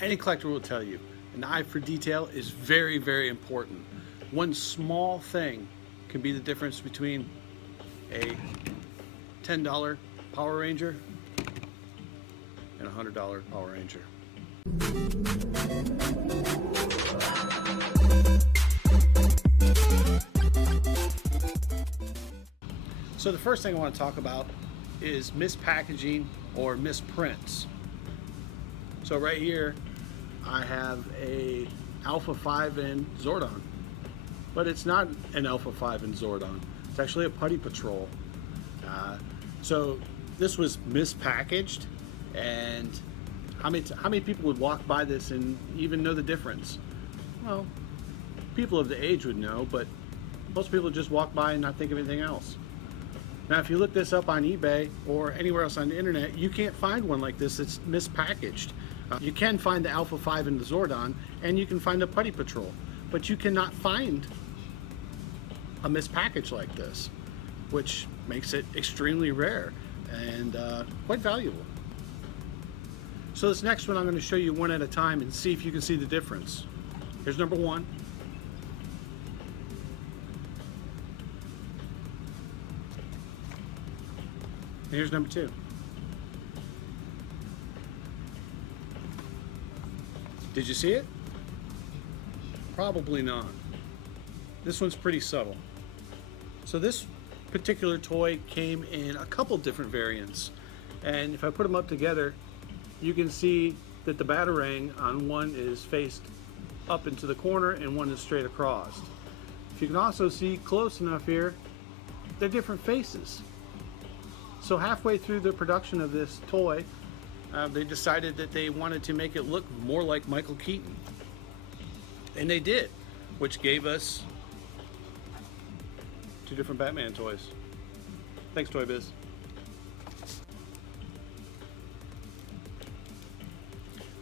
Any collector will tell you, an eye for detail is very, very important. One small thing can be the difference between a $10 Power Ranger and a $100 Power Ranger. So the first thing I want to talk about is mispackaging or misprints. So right here I have a Alpha 5 in Zordon, but it's not an Alpha 5 in Zordon. It's actually a Putty Patrol. So this was mispackaged, and how many people would walk by this and even know the difference? Well, people of the age would know, but most people just walk by and not think of anything else. Now, if you look this up on eBay or anywhere else on the internet, you can't find one like this that's mispackaged. You can find the Alpha 5 in the Zordon, and you can find a Putty Patrol, but you cannot find a mispackage like this, which makes it extremely rare and quite valuable. So this next one, I'm going to show you one at a time and see if you can see the difference. Here's number one. And here's number two. Did you see it? Probably not. This one's pretty subtle. So this particular toy came in a couple different variants, and if I put them up together, you can see that the batarang on one is faced up into the corner and one is straight across. If you can also see close enough here, they're different faces. So halfway through the production of this toy, they decided that they wanted to make it look more like Michael Keaton. And they did, which gave us two different Batman toys. Thanks, Toy Biz.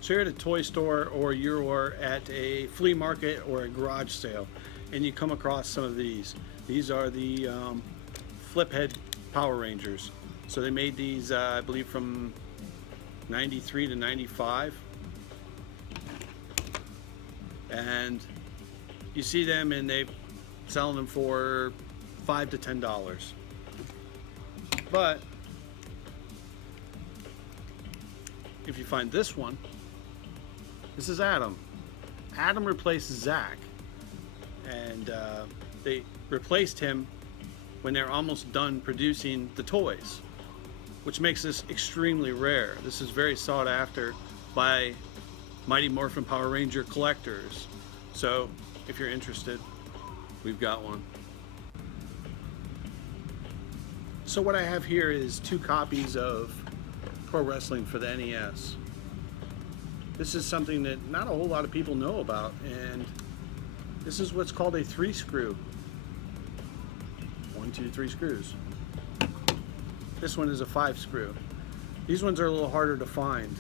So you're at a toy store, or you're at a flea market or a garage sale, and you come across some of these. These are the flip head Power Rangers. So they made these, I believe, from 93 to 95. And you see them, and they're selling them for $5 to $10. But if you find this one, this is Adam. Adam replaced Zach, and they replaced him when they're almost done producing the toys, which makes this extremely rare. This is very sought after by Mighty Morphin Power Ranger collectors. So if you're interested, we've got one. So what I have here is two copies of Pro Wrestling for the NES. This is something that not a whole lot of people know about, and this is what's called a 3-screw. 1, 2, 3 screws. This one is a 5-screw. These ones are a little harder to find.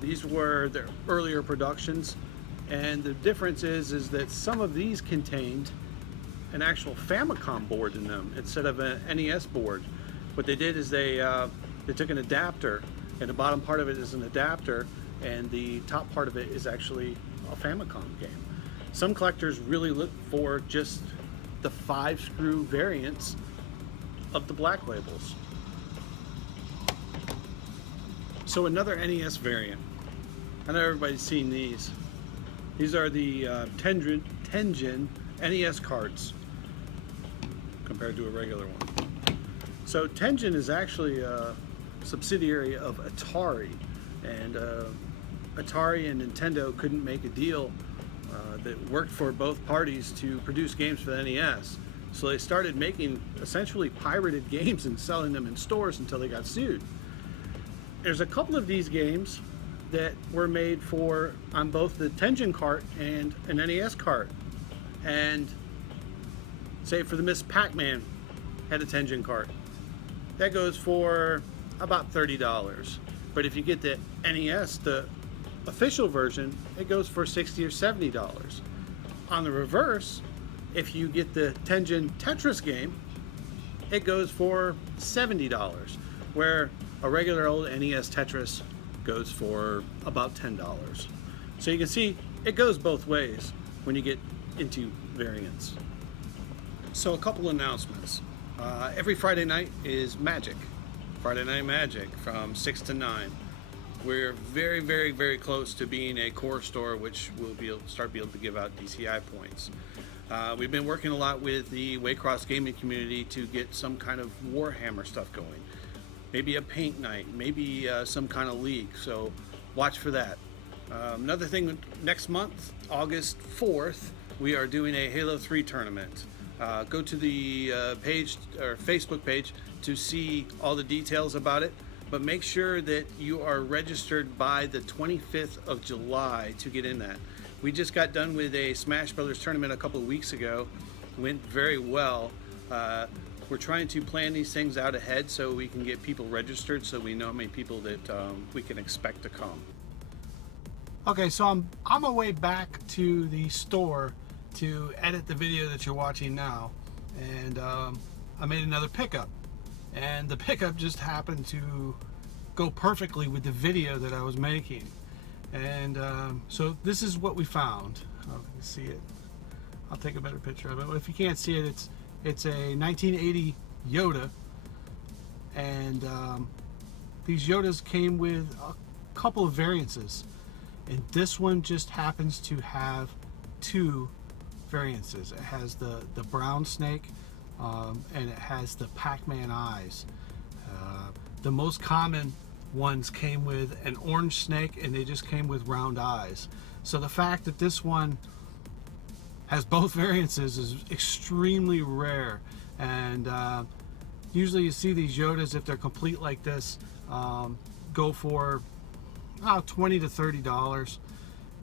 These were their earlier productions, and the difference is that some of these contained an actual Famicom board in them instead of an NES board. What they did is they took an adapter, and the bottom part of it is an adapter, and the top part of it is actually a Famicom game. Some collectors really look for just the 5-screw variants of the black labels. So another NES variant. I know everybody's seen these. These are the Tenjin NES cards compared to a regular one. So Tenjin is actually a subsidiary of Atari, and Atari and Nintendo couldn't make a deal that worked for both parties to produce games for the NES. So they started making essentially pirated games and selling them in stores until they got sued. There's a couple of these games that were made for on both the Tenjin cart and an NES cart. And say for the Miss Pac-Man had a Tenjin cart. That goes for about $30. But if you get the NES, the official version, it goes for $60 or $70. On the reverse, if you get the Tenjin Tetris game, it goes for $70, where a regular old NES Tetris goes for about $10. So you can see it goes both ways when you get into variants. So a couple announcements. Every Friday night is Magic. Friday Night Magic from 6 to 9. We're very, very, very close to being a core store, which will be able to give out DCI points. We've been working a lot with the Waycross gaming community to get some kind of Warhammer stuff going. Maybe a paint night, maybe some kind of league, so watch for that. Another thing, next month, August 4th, we are doing a Halo 3 tournament. Go to the page or Facebook page to see all the details about it, but make sure that you are registered by the 25th of July to get in that. We just got done with a Smash Brothers tournament a couple of weeks ago. Went very well. We're trying to plan these things out ahead so we can get people registered, so we know how many people that we can expect to come. Okay, so I'm on my way back to the store to edit the video that you're watching now, and I made another pickup, and the pickup just happened to go perfectly with the video that I was making. And so this is what we found. Oh, you can see it. I'll take a better picture of it. But if you can't see it, it's a 1980 Yoda, and these Yodas came with a couple of variances, and this one just happens to have two variances. It has the brown snake, and it has the Pac-Man eyes. The most common ones came with an orange snake, and they just came with round eyes. So the fact that this one has both variances is extremely rare, and usually you see these Yodas, if they're complete like this, go for $20 to $30.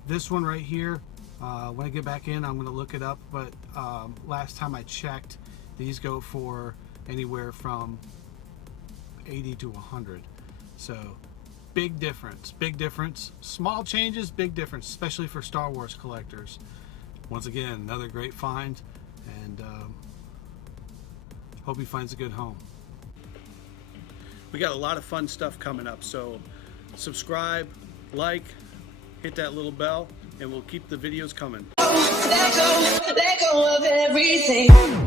This one right here, when I get back in, I'm going to look it up, but last time I checked, these go for anywhere from $80 to $100. So big difference, big difference. Small changes, big difference, especially for Star Wars collectors. Once again, another great find, and hope he finds a good home. We got a lot of fun stuff coming up, so subscribe, like, hit that little bell, and we'll keep the videos coming. Let go of everything.